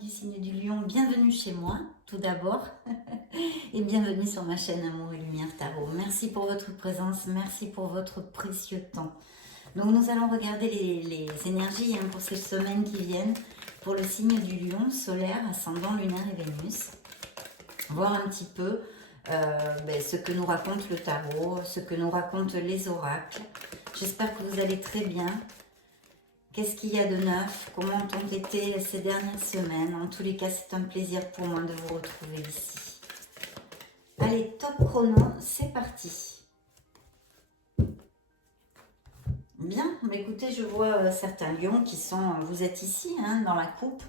du signe du lion, bienvenue chez moi tout d'abord et bienvenue sur ma chaîne Amour et Lumière Tarot. Merci pour votre présence, merci pour votre précieux temps. Donc nous allons regarder les énergies pour ces semaines qui viennent pour le signe du lion, solaire, ascendant, lunaire et Vénus. Voir un petit peu ce que nous raconte le tarot, ce que nous racontent les oracles. J'espère que vous allez très bien. Qu'est-ce qu'il y a de neuf? Comment ont été ces dernières semaines? En tous les cas, c'est un plaisir pour moi de vous retrouver ici. Allez, top chrono, c'est parti. Bien, mais écoutez, je vois certains lions qui sont, vous êtes ici, dans la coupe,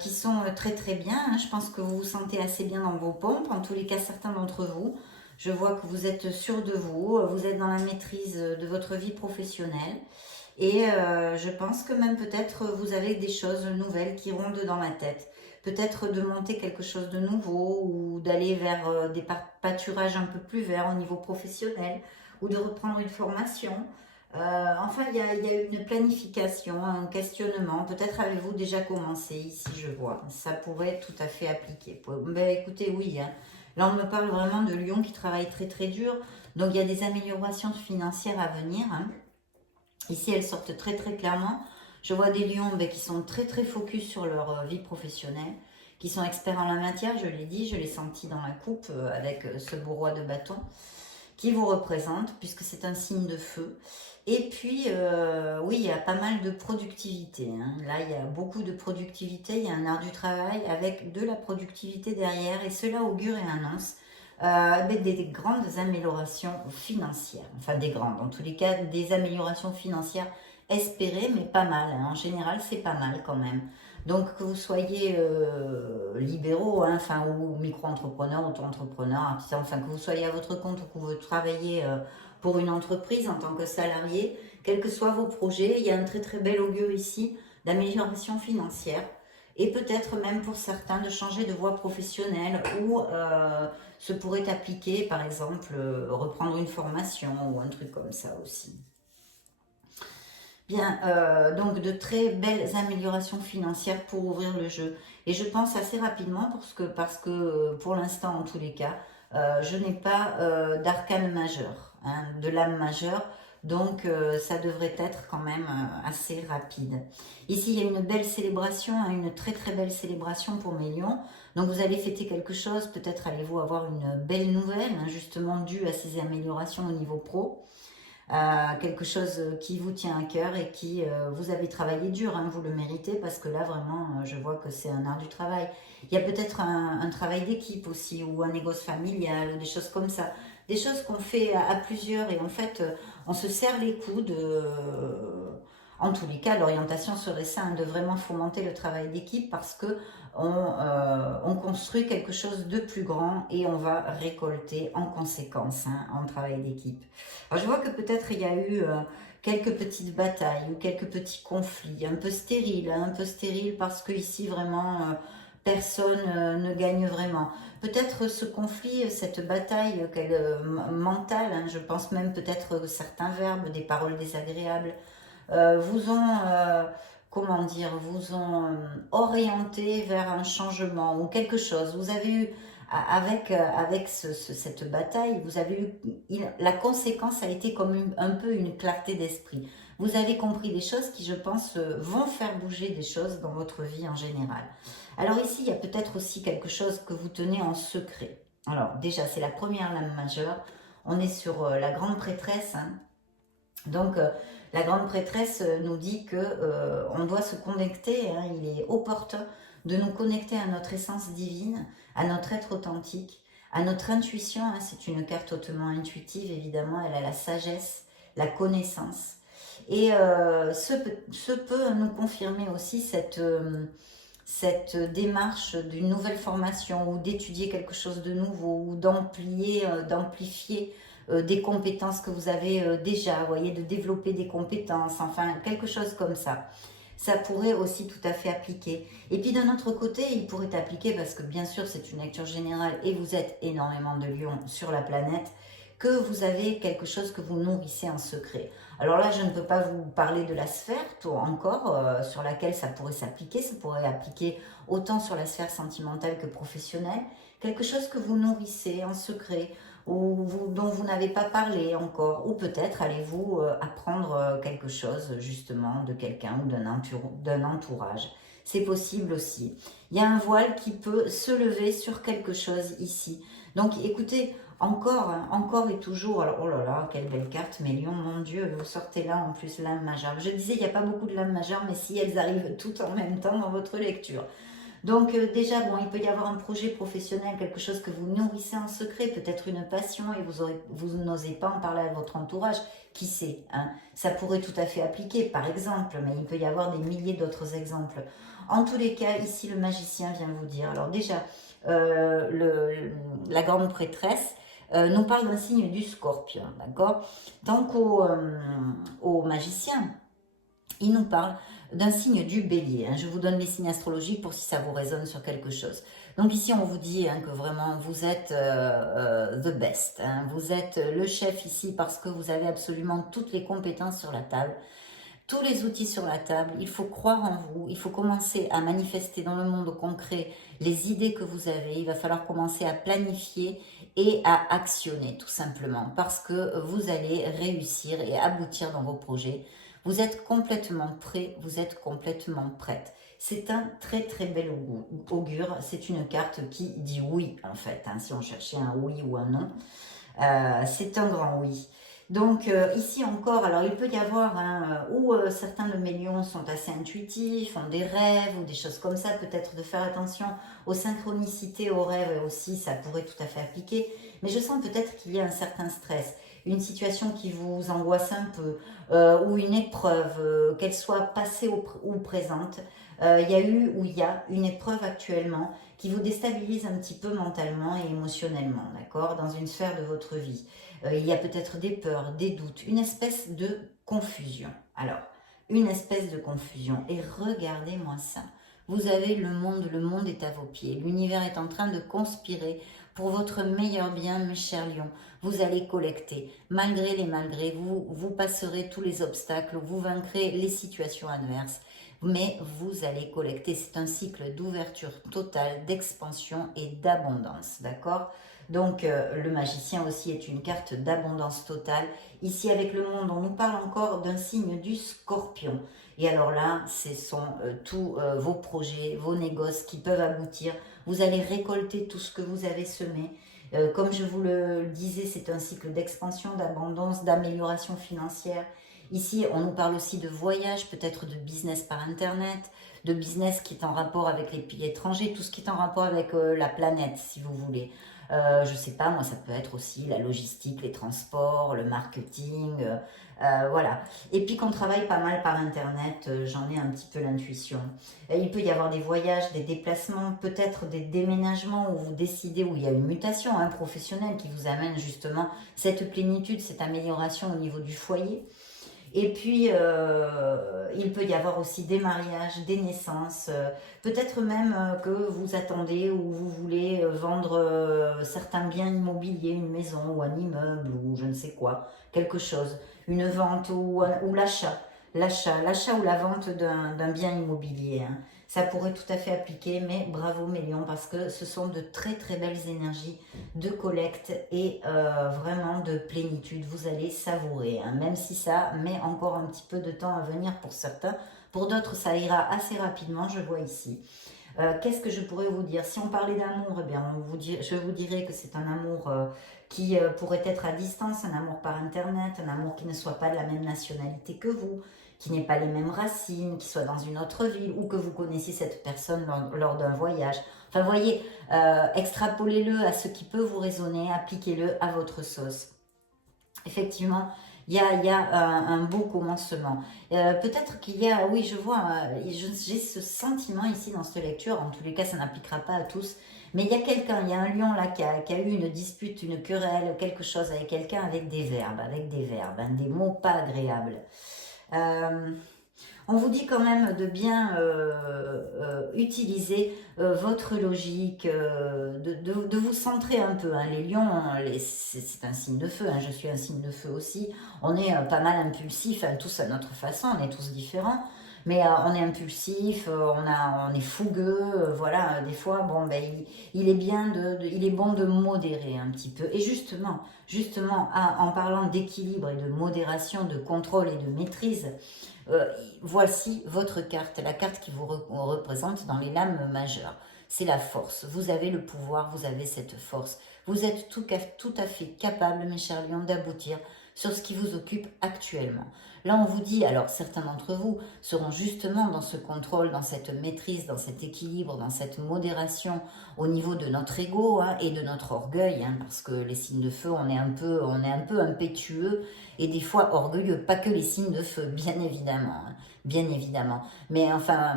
qui sont très très bien. Je pense que vous vous sentez assez bien dans vos pompes. En tous les cas, certains d'entre vous, je vois que vous êtes sûr de vous, vous êtes dans la maîtrise de votre vie professionnelle. Et je pense que même peut-être vous avez des choses nouvelles qui rondent dans la tête. Peut-être de monter quelque chose de nouveau ou d'aller vers des pâturages un peu plus verts au niveau professionnel ou de reprendre une formation. Enfin, il y a une planification, un questionnement. Peut-être avez-vous déjà commencé ici, je vois. Ça pourrait tout à fait appliquer. Ben, écoutez, oui. Là, on me parle vraiment de lions qui travaillent très très dur. Donc, il y a des améliorations financières à venir. Ici, elles sortent très très clairement. Je vois des lions qui sont très très focus sur leur vie professionnelle, qui sont experts en la matière, je l'ai dit, je l'ai senti dans la coupe avec ce beau roi de bâton qui vous représente, puisque c'est un signe de feu. Et puis, oui, il y a pas mal de productivité. Là, il y a beaucoup de productivité, il y a un art du travail avec de la productivité derrière, et cela augure et annonce avec des grandes améliorations financières. Enfin, des grandes, en tous les cas, des améliorations financières espérées, mais pas mal. En général, c'est pas mal quand même. Donc, que vous soyez libéraux, ou micro-entrepreneur, auto-entrepreneur, artisan, enfin, que vous soyez à votre compte ou que vous travaillez pour une entreprise en tant que salarié, quels que soient vos projets, il y a un très très bel augure ici d'amélioration financière. Et peut-être même pour certains de changer de voie professionnelle ou se pourrait appliquer, par exemple, reprendre une formation ou un truc comme ça aussi. Bien, donc de très belles améliorations financières pour ouvrir le jeu. Et je pense assez rapidement parce que pour l'instant, en tous les cas, je n'ai pas d'arcane majeur, de lame majeure. Donc, ça devrait être quand même assez rapide. Ici, il y a une belle célébration, une très très belle célébration pour mes lions. Donc, vous allez fêter quelque chose, peut-être allez-vous avoir une belle nouvelle, justement due à ces améliorations au niveau pro. Quelque chose qui vous tient à cœur et qui vous avez travaillé dur, vous le méritez parce que là vraiment je vois que c'est un art du travail. Il y a peut-être un travail d'équipe aussi ou un négoce familial ou des choses comme ça, des choses qu'on fait à plusieurs et en fait on se serre les coudes. En tous les cas, l'orientation serait ça, de vraiment fomenter le travail d'équipe parce que on construit quelque chose de plus grand et on va récolter en conséquence en travail d'équipe. Alors je vois que peut-être il y a eu quelques petites batailles ou quelques petits conflits un peu stériles parce que ici vraiment personne ne gagne vraiment. Peut-être ce conflit, cette bataille mentale, je pense même peut-être certains verbes, des paroles désagréables, vous ont, comment dire, vous ont orienté vers un changement ou quelque chose. Vous avez eu, avec cette bataille, vous avez eu, la conséquence a été comme un peu une clarté d'esprit. Vous avez compris des choses qui, je pense, vont faire bouger des choses dans votre vie en général. Alors ici, il y a peut-être aussi quelque chose que vous tenez en secret. Alors déjà, c'est la première lame majeure. On est sur la grande prêtresse, Donc, la grande prêtresse nous dit que on doit se connecter, il est opportun de nous connecter à notre essence divine, à notre être authentique, à notre intuition. C'est une carte hautement intuitive, évidemment, elle a la sagesse, la connaissance. Et ce peut nous confirmer aussi cette démarche d'une nouvelle formation ou d'étudier quelque chose de nouveau ou d'amplifier des compétences que vous avez déjà, vous voyez, de développer des compétences, enfin quelque chose comme ça. Ça pourrait aussi tout à fait appliquer. Et puis d'un autre côté, il pourrait appliquer, parce que bien sûr c'est une lecture générale et vous êtes énormément de lions sur la planète, que vous avez quelque chose que vous nourrissez en secret. Alors là, je ne peux pas vous parler de la sphère encore, sur laquelle ça pourrait s'appliquer. Ça pourrait appliquer autant sur la sphère sentimentale que professionnelle. Quelque chose que vous nourrissez en secret, dont vous n'avez pas parlé encore. Ou peut-être allez-vous apprendre quelque chose justement de quelqu'un ou d'un entourage. C'est possible aussi. Il y a un voile qui peut se lever sur quelque chose ici. Donc écoutez, encore, hein, encore et toujours, alors oh là là, quelle belle carte, mes lions, mon Dieu, vous sortez là en plus l'âme majeure. Je disais, il n'y a pas beaucoup de lames majeures, mais si elles arrivent toutes en même temps dans votre lecture. Donc déjà, bon, il peut y avoir un projet professionnel, quelque chose que vous nourrissez en secret, peut-être une passion et vous n'osez pas en parler à votre entourage. Qui sait, hein? Ça pourrait tout à fait appliquer, par exemple, mais il peut y avoir des milliers d'autres exemples. En tous les cas, ici, le magicien vient vous dire. Alors déjà, la grande prêtresse nous parle d'un signe du scorpion, d'accord? Tant qu'au magicien, il nous parle d'un signe du bélier. Hein. Je vous donne les signes astrologiques pour si ça vous résonne sur quelque chose. Donc ici, on vous dit que vraiment, vous êtes the best. Hein. Vous êtes le chef ici parce que vous avez absolument toutes les compétences sur la table. Tous les outils sur la table, il faut croire en vous, il faut commencer à manifester dans le monde concret les idées que vous avez, il va falloir commencer à planifier et à actionner tout simplement parce que vous allez réussir et aboutir dans vos projets. Vous êtes complètement prêt, vous êtes complètement prête. C'est un très très bel augure, c'est une carte qui dit oui en fait, hein, si on cherchait un oui ou un non. C'est un grand oui. Donc ici encore, alors il peut y avoir où certains de mes lions sont assez intuitifs, ont des rêves ou des choses comme ça, peut-être de faire attention aux synchronicités, aux rêves aussi, ça pourrait tout à fait appliquer, mais je sens peut-être qu'il y a un certain stress, une situation qui vous angoisse un peu, ou une épreuve, qu'elle soit passée ou présente. Il y a eu ou il y a une épreuve actuellement qui vous déstabilise un petit peu mentalement et émotionnellement, d'accord, dans une sphère de votre vie. Il y a peut-être des peurs, des doutes, une espèce de confusion. Alors, une espèce de confusion. Et regardez-moi ça. Vous avez le monde est à vos pieds. L'univers est en train de conspirer pour votre meilleur bien, mes chers lions. Vous allez collecter. Malgré les malgrés, vous passerez tous les obstacles, vous vaincrez les situations adverses. Mais vous allez collecter. C'est un cycle d'ouverture totale, d'expansion et d'abondance. D'accord ? Donc, le magicien aussi est une carte d'abondance totale. Ici, avec le monde, on nous parle encore d'un signe du scorpion. Et alors là, ce sont tous vos projets, vos négoces qui peuvent aboutir. Vous allez récolter tout ce que vous avez semé. Comme je vous le disais, c'est un cycle d'expansion, d'abondance, d'amélioration financière. Ici, on nous parle aussi de voyage, peut-être de business par Internet, de business qui est en rapport avec les pays étrangers, tout ce qui est en rapport avec la planète, si vous voulez. Je ne sais pas, moi, ça peut être aussi la logistique, les transports, le marketing, voilà. Et puis qu'on travaille pas mal par Internet, j'en ai un petit peu l'intuition. Il peut y avoir des voyages, des déplacements, peut-être des déménagements où vous décidez, où il y a une mutation professionnelle qui vous amène justement cette plénitude, cette amélioration au niveau du foyer. Et puis, il peut y avoir aussi des mariages, des naissances, peut-être même que vous attendez ou vous voulez vendre certains biens immobiliers, une maison ou un immeuble ou je ne sais quoi, quelque chose, une vente ou l'achat ou la vente d'un bien immobilier. Hein. Ça pourrait tout à fait appliquer, mais bravo mes lions, parce que ce sont de très très belles énergies de collecte et vraiment de plénitude. Vous allez savourer, hein, même si ça met encore un petit peu de temps à venir pour certains. Pour d'autres, ça ira assez rapidement, je vois ici. Qu'est-ce que je pourrais vous dire? Si on parlait d'amour, eh bien, je vous dirais que c'est un amour qui pourrait être à distance, un amour par Internet, un amour qui ne soit pas de la même nationalité que vous, qui n'ait pas les mêmes racines, qui soit dans une autre ville, ou que vous connaissiez cette personne lors d'un voyage. Enfin, vous voyez, extrapolez-le à ce qui peut vous résonner, appliquez-le à votre sauce. Effectivement, il y a un beau commencement. Peut-être qu'il y a, oui, je vois, j'ai ce sentiment ici dans cette lecture, en tous les cas, ça n'appliquera pas à tous, mais il y a quelqu'un, il y a un lion là qui a eu une dispute, une querelle, quelque chose avec quelqu'un avec des verbes, hein, des mots pas agréables. On vous dit quand même de bien utiliser votre logique, de vous centrer un peu. Hein. Les lions, hein, c'est un signe de feu, hein. Je suis un signe de feu aussi. On est pas mal impulsif, hein, tous à notre façon, on est tous différents. Mais on est impulsif, on est fougueux, voilà. Des fois, bon, ben, il est bien il est bon de modérer un petit peu. Et justement, en parlant d'équilibre et de modération, de contrôle et de maîtrise, euh, voici votre carte, la carte qui vous représente dans les lames majeures. C'est la force. Vous avez le pouvoir, vous avez cette force. Vous êtes tout à fait capable, mes chers lions, d'aboutir sur ce qui vous occupe actuellement. Là, on vous dit, alors certains d'entre vous seront justement dans ce contrôle, dans cette maîtrise, dans cet équilibre, dans cette modération au niveau de notre ego, hein, et de notre orgueil, hein, parce que les signes de feu, on est un peu impétueux et des fois orgueilleux, pas que les signes de feu, bien évidemment, hein, bien évidemment. Mais enfin,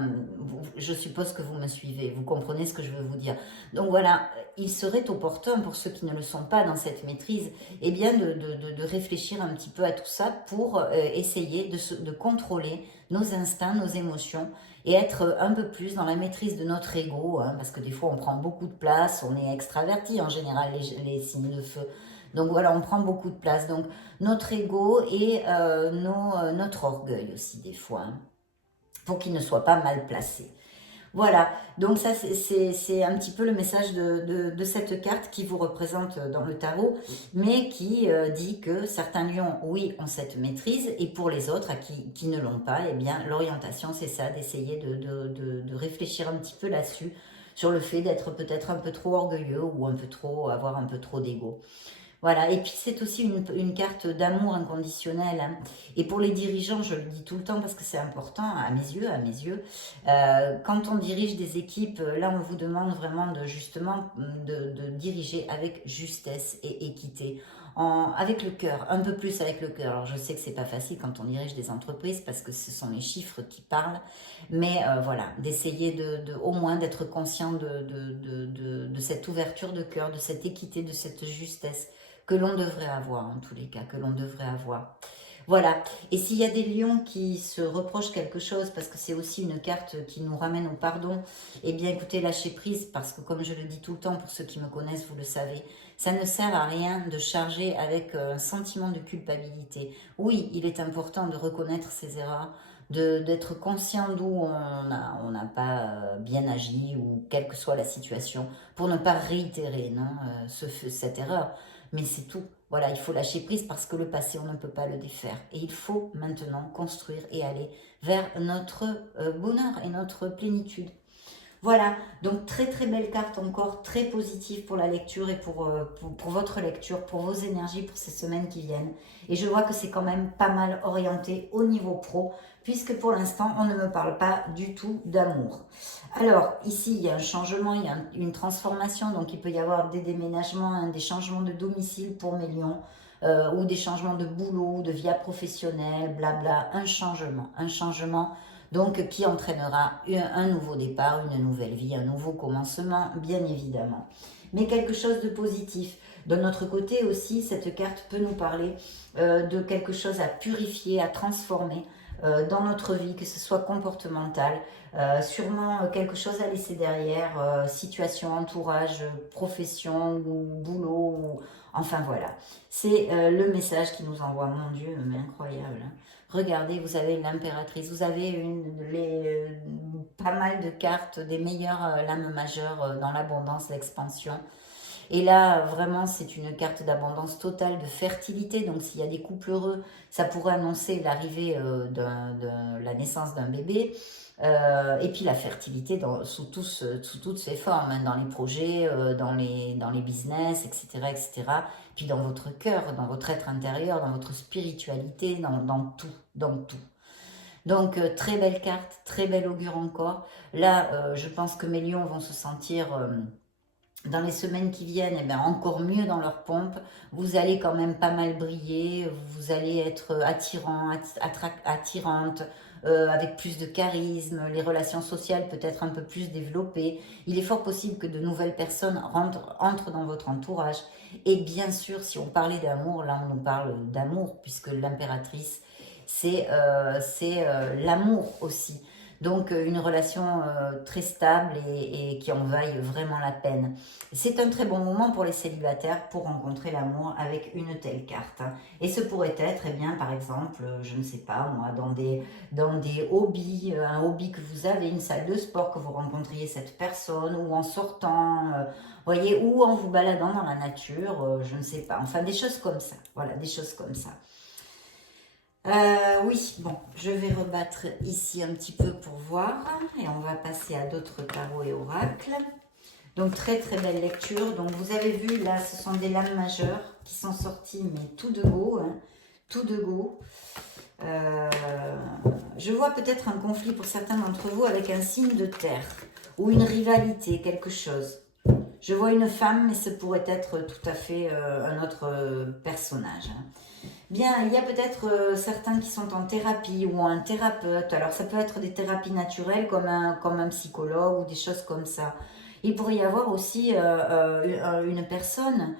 je suppose que vous me suivez, vous comprenez ce que je veux vous dire. Donc voilà, il serait opportun pour ceux qui ne le sont pas dans cette maîtrise, eh bien de réfléchir un petit peu à tout ça pour essayer de contrôler nos instincts, nos émotions, et être un peu plus dans la maîtrise de notre ego, hein, parce que des fois on prend beaucoup de place, on est extraverti en général, les signes de feu. Donc voilà, on prend beaucoup de place. Donc notre ego et notre orgueil aussi des fois, hein, pour qu'il ne soit pas mal placé. Voilà, donc ça c'est un petit peu le message de cette carte qui vous représente dans le tarot, mais qui dit que certains lions, oui, ont cette maîtrise, et pour les autres, qui ne l'ont pas, eh bien l'orientation c'est ça, d'essayer de réfléchir un petit peu là-dessus, sur le fait d'être peut-être un peu trop orgueilleux ou avoir un peu trop d'ego. Voilà, et puis c'est aussi une carte d'amour inconditionnel, hein. Et pour les dirigeants, je le dis tout le temps parce que c'est important à mes yeux, quand on dirige des équipes, là on vous demande vraiment de diriger avec justesse et équité, avec le cœur, un peu plus avec le cœur. Alors je sais que c'est pas facile quand on dirige des entreprises parce que ce sont les chiffres qui parlent, mais voilà, d'essayer au moins d'être conscient de cette ouverture de cœur, de cette équité, de cette justesse que l'on devrait avoir, en tous les cas, que l'on devrait avoir. Voilà, et s'il y a des lions qui se reprochent quelque chose, parce que c'est aussi une carte qui nous ramène au pardon, eh bien écoutez, lâchez prise, parce que comme je le dis tout le temps, pour ceux qui me connaissent, vous le savez, ça ne sert à rien de charger avec un sentiment de culpabilité. Oui, il est important de reconnaître ses erreurs, d'être conscient d'où on n'a pas bien agi, ou quelle que soit la situation, pour ne pas réitérer non, cette erreur. Mais c'est tout. Voilà, il faut lâcher prise parce que le passé, on ne peut pas le défaire. Et il faut maintenant construire et aller vers notre bonheur et notre plénitude. Voilà, donc très très belle carte encore, très positive pour la lecture et pour votre lecture, pour vos énergies pour ces semaines qui viennent. Et je vois que c'est quand même pas mal orienté au niveau pro, puisque pour l'instant on ne me parle pas du tout d'amour. Alors ici il y a un changement, il y a une transformation, donc il peut y avoir des déménagements, hein, des changements de domicile pour mes lions, ou des changements de boulot, de vie professionnelle, blabla, un changement donc qui entraînera un nouveau départ, une nouvelle vie, un nouveau commencement, bien évidemment. Mais quelque chose de positif. De notre côté aussi, cette carte peut nous parler de quelque chose à purifier, à transformer dans notre vie, que ce soit comportemental, sûrement quelque chose à laisser derrière, situation, entourage, profession ou boulot, enfin voilà. C'est le message qui nous envoie, mon Dieu, mais incroyable, hein. Regardez, vous avez l'impératrice, vous avez pas mal de cartes, des meilleures lames majeures dans l'abondance, l'expansion. Et là, vraiment, c'est une carte d'abondance totale, de fertilité. Donc, s'il y a des couples heureux, ça pourrait annoncer l'arrivée de la naissance d'un bébé. Et puis la fertilité sous toutes ses formes, hein, dans les projets, dans les business, etc., etc. Puis dans votre cœur, dans votre être intérieur, dans votre spiritualité, dans tout, dans tout. Donc, très belle carte, très bel augure encore. Là, je pense que mes lions vont se sentir dans les semaines qui viennent, eh bien, encore mieux dans leur pompe. Vous allez quand même pas mal briller, vous allez être attirant, attirante, avec plus de charisme, les relations sociales peut-être un peu plus développées. Il est fort possible que de nouvelles personnes entrent dans votre entourage. Et bien sûr, si on parlait d'amour, là on nous parle d'amour, puisque l'impératrice c'est l'amour aussi. Donc une relation très stable et qui en vaille vraiment la peine. C'est un très bon moment pour les célibataires pour rencontrer l'amour avec une telle carte. Et ce pourrait être, eh bien, par exemple, je ne sais pas moi, dans des hobbies, un hobby que vous avez, une salle de sport, que vous rencontriez cette personne, ou en sortant, voyez, ou en vous baladant dans la nature, je ne sais pas. Enfin, des choses comme ça. Voilà, des choses comme ça. Oui, bon, je vais rebattre ici un petit peu pour voir et on va passer à d'autres tarots et oracles. Donc très très belle lecture. Donc vous avez vu là, ce sont des lames majeures qui sont sorties, mais tout de go, hein, tout de go. Je vois peut-être un conflit pour certains d'entre vous avec un signe de terre ou une rivalité, quelque chose. Je vois une femme, mais ce pourrait être tout à fait un autre personnage. Hein. Bien, il y a peut-être certains qui sont en thérapie ou un thérapeute. Alors, ça peut être des thérapies naturelles comme un psychologue ou des choses comme ça. Il pourrait y avoir aussi une personne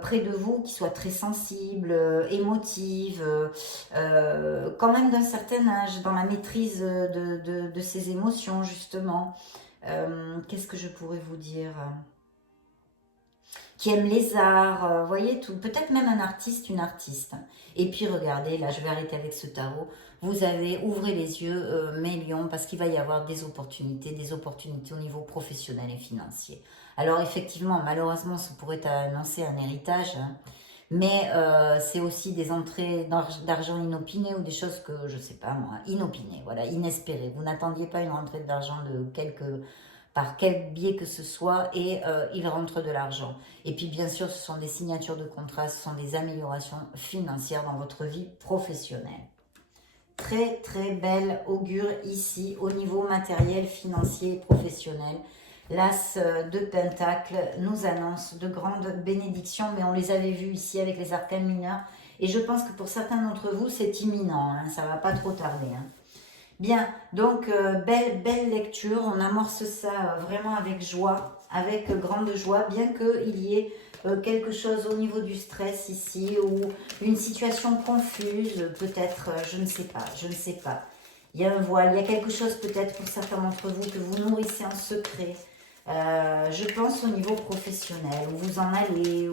près de vous qui soit très sensible, émotive, quand même d'un certain âge, dans la maîtrise de ses émotions, justement. Qu'est-ce que je pourrais vous dire ? Qui aime les arts, voyez, tout, peut-être même un artiste, une artiste. Et puis regardez, là je vais arrêter avec ce tarot, vous avez, ouvrez les yeux, mes lions, parce qu'il va y avoir des opportunités au niveau professionnel et financier. Alors effectivement, malheureusement, ça pourrait annoncer un héritage, hein, mais c'est aussi des entrées d'argent inopinées ou des choses que, je sais pas moi, inopinées, voilà, inespérées. Vous n'attendiez pas une rentrée d'argent par quel biais que ce soit, et il rentre de l'argent. Et puis bien sûr, ce sont des signatures de contrat, ce sont des améliorations financières dans votre vie professionnelle. Très très belle augure ici au niveau matériel, financier et professionnel. L'As de Pentacle nous annonce de grandes bénédictions, mais on les avait vues ici avec les arcanes mineurs. Et je pense que pour certains d'entre vous, c'est imminent, hein, ça ne va pas trop tarder. Hein. Bien, donc belle lecture, on amorce ça vraiment avec joie, avec grande joie, bien qu'il y ait quelque chose au niveau du stress ici, ou une situation confuse, peut-être, je ne sais pas, je ne sais pas. Il y a un voile, il y a quelque chose peut-être pour certains d'entre vous que vous nourrissez en secret. Je pense au niveau professionnel, où vous en allez,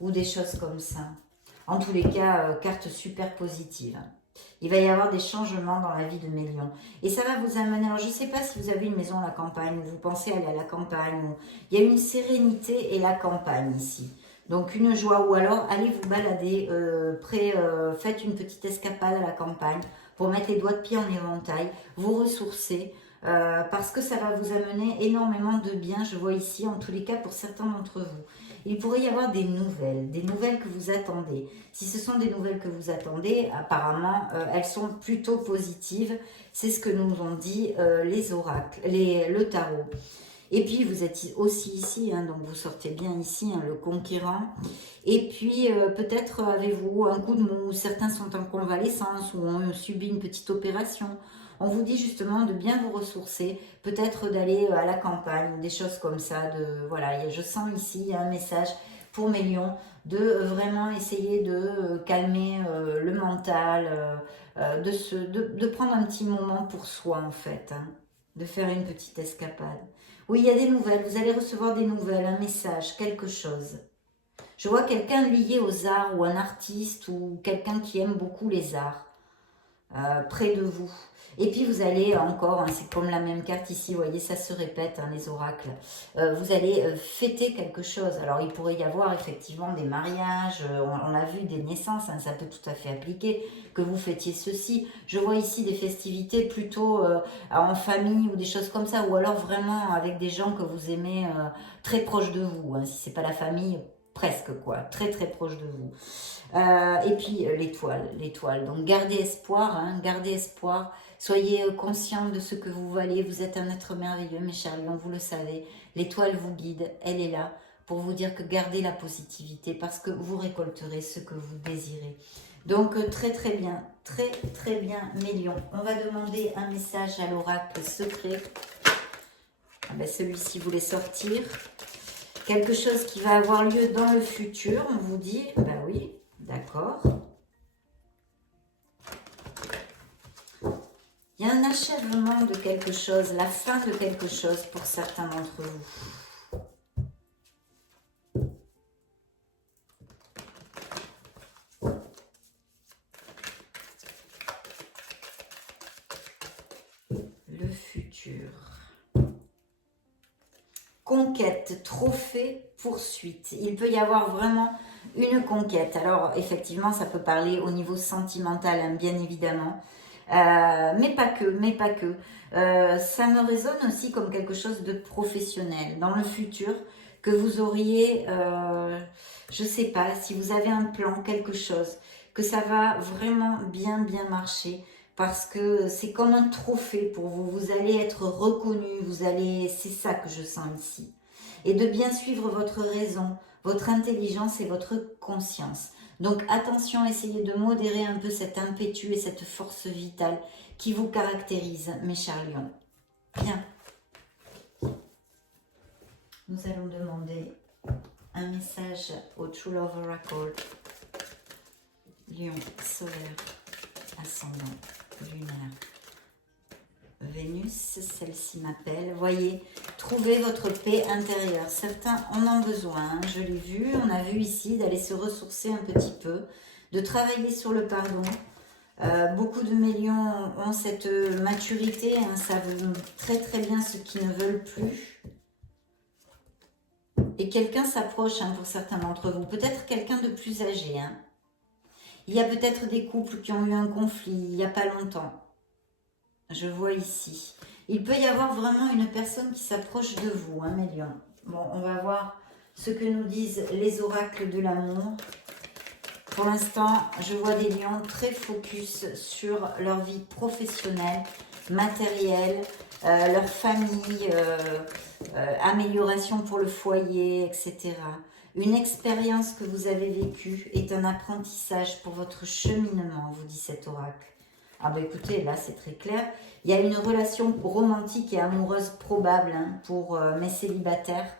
ou des choses comme ça. En tous les cas, carte super positive. Il va y avoir des changements dans la vie de mes lions. Et ça va vous amener, alors je ne sais pas si vous avez une maison à la campagne, ou vous pensez aller à la campagne, ou il y a une sérénité et la campagne ici. Donc une joie, ou alors allez vous balader, faites une petite escapade à la campagne pour mettre les doigts de pied en éventail, vous ressourcer, parce que ça va vous amener énormément de bien, je vois ici, en tous les cas pour certains d'entre vous. Il pourrait y avoir des nouvelles que vous attendez. Si ce sont des nouvelles que vous attendez, apparemment, elles sont plutôt positives. C'est ce que nous ont dit les oracles, le tarot. Et puis, vous êtes aussi ici, hein, donc vous sortez bien ici, hein, le conquérant. Et puis, peut-être avez-vous un coup de mou, certains sont en convalescence ou ont subi une petite opération. On vous dit justement de bien vous ressourcer, peut-être d'aller à la campagne, des choses comme ça. Voilà, je sens ici, il y a un message pour mes lions, de vraiment essayer de calmer le mental, de prendre un petit moment pour soi en fait, hein, de faire une petite escapade. Oui, il y a des nouvelles, vous allez recevoir des nouvelles, un message, quelque chose. Je vois quelqu'un lié aux arts ou un artiste ou quelqu'un qui aime beaucoup les arts près de vous. Et puis vous allez encore, hein, c'est comme la même carte ici, vous voyez, ça se répète, hein, les oracles. Vous allez fêter quelque chose. Alors il pourrait y avoir effectivement des mariages, on a vu des naissances, hein, ça peut tout à fait appliquer, que vous fêtiez ceci. Je vois ici des festivités plutôt en famille ou des choses comme ça, ou alors vraiment avec des gens que vous aimez très proches de vous. Hein, si c'est pas la famille, presque quoi, très très proche de vous. Et puis l'étoile. Donc gardez espoir, hein, gardez espoir. Soyez conscient de ce que vous valez. Vous êtes un être merveilleux, mes chers lions, vous le savez. L'étoile vous guide, elle est là pour vous dire que gardez la positivité parce que vous récolterez ce que vous désirez. Donc très très bien, mes lions. On va demander un message à l'oracle secret. Ah ben, celui-ci voulait sortir. Quelque chose qui va avoir lieu dans le futur, on vous dit. Ben oui, d'accord. Il y a un achèvement de quelque chose, la fin de quelque chose pour certains d'entre vous. Le futur. Conquête, trophée, poursuite. Il peut y avoir vraiment une conquête. Alors, effectivement, ça peut parler au niveau sentimental, hein, bien évidemment. Mais pas que, mais pas que. Ça me résonne aussi comme quelque chose de professionnel. Dans le futur, que vous auriez, je sais pas, si vous avez un plan, quelque chose, que ça va vraiment bien marcher. Parce que c'est comme un trophée pour vous. Vous allez être reconnu, c'est ça que je sens ici. Et de bien suivre votre raison, votre intelligence et votre conscience. Donc attention, essayez de modérer un peu cet impétu et cette force vitale qui vous caractérise, mes chers lions. Bien. Nous allons demander un message au True Love Oracle. Lion, solaire, ascendant, lunaire. Vénus, celle-ci m'appelle. Voyez, trouvez votre paix intérieure. Certains en ont besoin, hein. Je l'ai vu, on a vu ici, d'aller se ressourcer un petit peu, de travailler sur le pardon. Beaucoup de mes lions ont cette maturité, hein, savent très bien ce qu'ils ne veulent plus. Et quelqu'un s'approche, hein, pour certains d'entre vous, peut-être quelqu'un de plus âgé. Hein. Il y a peut-être des couples qui ont eu un conflit il n'y a pas longtemps. Je vois ici. Il peut y avoir vraiment une personne qui s'approche de vous, hein, mes lions. Bon, on va voir ce que nous disent les oracles de l'amour. Pour l'instant, je vois des lions très focus sur leur vie professionnelle, matérielle, leur famille, amélioration pour le foyer, etc. Une expérience que vous avez vécue est un apprentissage pour votre cheminement, vous dit cet oracle. Ah ben écoutez, là c'est très clair. Il y a une relation romantique et amoureuse probable, hein, pour mes célibataires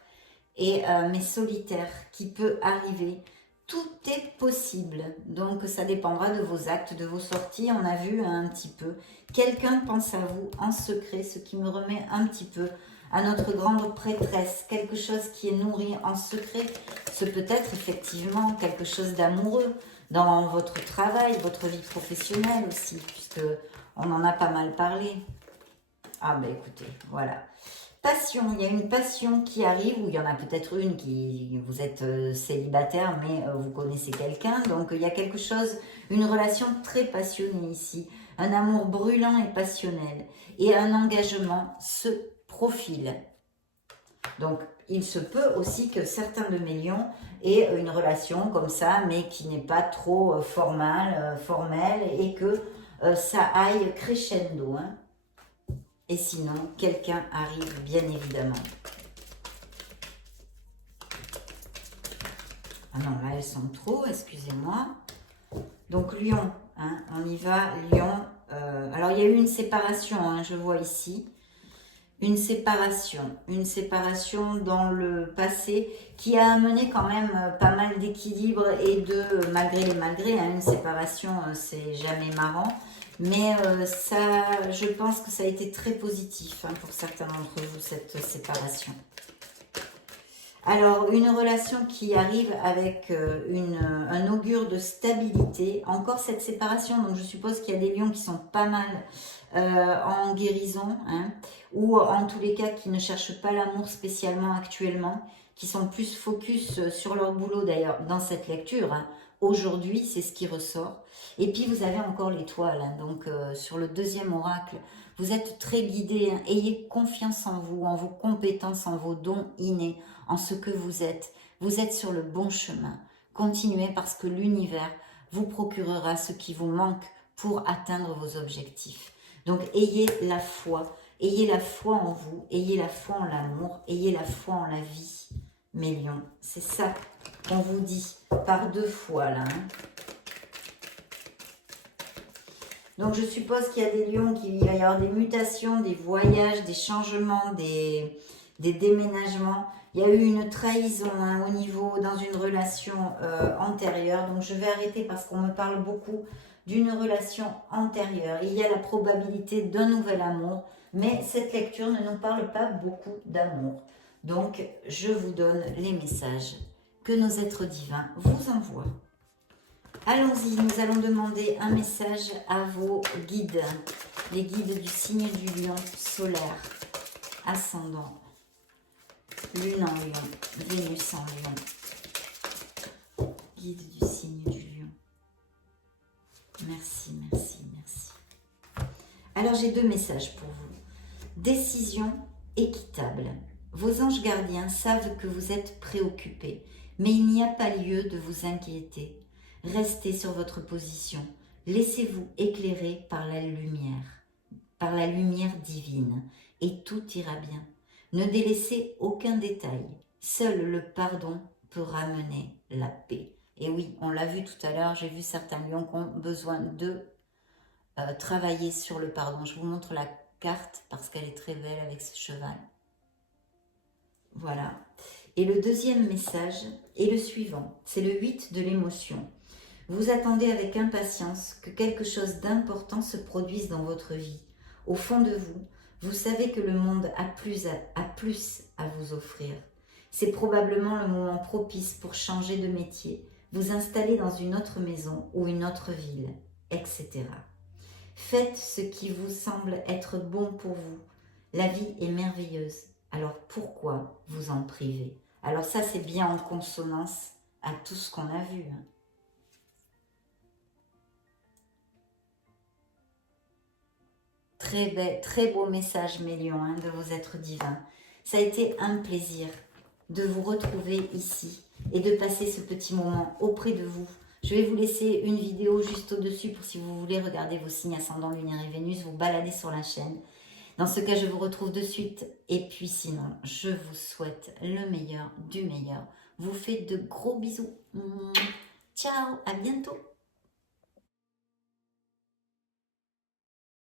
et mes solitaires qui peut arriver. Tout est possible. Donc ça dépendra de vos actes, de vos sorties. On a vu, hein, un petit peu. Quelqu'un pense à vous en secret, ce qui me remet un petit peu à notre grande prêtresse. Quelque chose qui est nourri en secret. Ce peut être effectivement quelque chose d'amoureux dans votre travail, votre vie professionnelle aussi, puisque on en a pas mal parlé. Ah ben écoutez, voilà. Passion, il y a une passion qui arrive, ou il y en a peut-être une qui, vous êtes célibataire, mais vous connaissez quelqu'un, donc il y a quelque chose, une relation très passionnée ici, un amour brûlant et passionnel, et un engagement se profile. Donc, il se peut aussi que certains de mes lions aient une relation comme ça, mais qui n'est pas trop formelle, et que ça aille crescendo. Hein. Et sinon, quelqu'un arrive, bien évidemment. Ah non, là, elles sont trop, excusez-moi. Donc, lion, hein, on y va, lion. Alors, il y a eu une séparation, hein, je vois ici. Une séparation dans le passé qui a amené quand même pas mal d'équilibre et de, malgré les malgrés, hein, une séparation, c'est jamais marrant, mais ça, je pense que ça a été très positif, hein, pour certains d'entre vous, cette séparation. Alors, une relation qui arrive avec un augure de stabilité, encore cette séparation, donc je suppose qu'il y a des lions qui sont pas mal en guérison, hein, ou en tous les cas qui ne cherchent pas l'amour spécialement actuellement, qui sont plus focus sur leur boulot d'ailleurs dans cette lecture. Hein. Aujourd'hui, c'est ce qui ressort. Et puis vous avez encore l'étoile, hein, donc sur le deuxième oracle, vous êtes très guidé, hein, ayez confiance en vous, en vos compétences, en vos dons innés, en ce que vous êtes. Vous êtes sur le bon chemin. Continuez parce que l'univers vous procurera ce qui vous manque pour atteindre vos objectifs. Donc, ayez la foi en vous, ayez la foi en l'amour, ayez la foi en la vie, mes lions. C'est ça qu'on vous dit par 2 fois, là. Hein. Donc, je suppose qu'il y a des lions, qu'il va y avoir des mutations, des voyages, des changements, des déménagements Il y a eu une trahison hein, au niveau, dans une relation antérieure. Donc je vais arrêter parce qu'on me parle beaucoup d'une relation antérieure. Il y a la probabilité d'un nouvel amour, mais cette lecture ne nous parle pas beaucoup d'amour. Donc je vous donne les messages que nos êtres divins vous envoient. Allons-y, nous allons demander un message à vos guides, les guides du signe du lion solaire, ascendant, lune en lion, Vénus en lion, guide du signe du lion. Merci, merci, merci. Alors j'ai deux messages pour vous. Décision équitable. Vos anges gardiens savent que vous êtes préoccupés, mais il n'y a pas lieu de vous inquiéter. Restez sur votre position. Laissez-vous éclairer par la lumière divine, et tout ira bien. Ne délaissez aucun détail. Seul le pardon peut ramener la paix. Et oui, on l'a vu tout à l'heure, j'ai vu certains lions qui ont besoin de travailler sur le pardon. Je vous montre la carte parce qu'elle est très belle avec ce cheval. Voilà. Et le deuxième message est le suivant. C'est le 8 de l'émotion. Vous attendez avec impatience que quelque chose d'important se produise dans votre vie. Au fond de vous, vous savez que le monde a plus à vous offrir. C'est probablement le moment propice pour changer de métier, vous installer dans une autre maison ou une autre ville, etc. Faites ce qui vous semble être bon pour vous. La vie est merveilleuse, alors pourquoi vous en priver? Alors ça, c'est bien en consonance à tout ce qu'on a vu. Très beau message, mes lions, hein, de vos êtres divins. Ça a été un plaisir de vous retrouver ici et de passer ce petit moment auprès de vous. Je vais vous laisser une vidéo juste au-dessus pour si vous voulez regarder vos signes ascendant, lunaire et Vénus, vous balader sur la chaîne. Dans ce cas, je vous retrouve de suite. Et puis sinon, je vous souhaite le meilleur du meilleur. Vous faites de gros bisous. Ciao, à bientôt.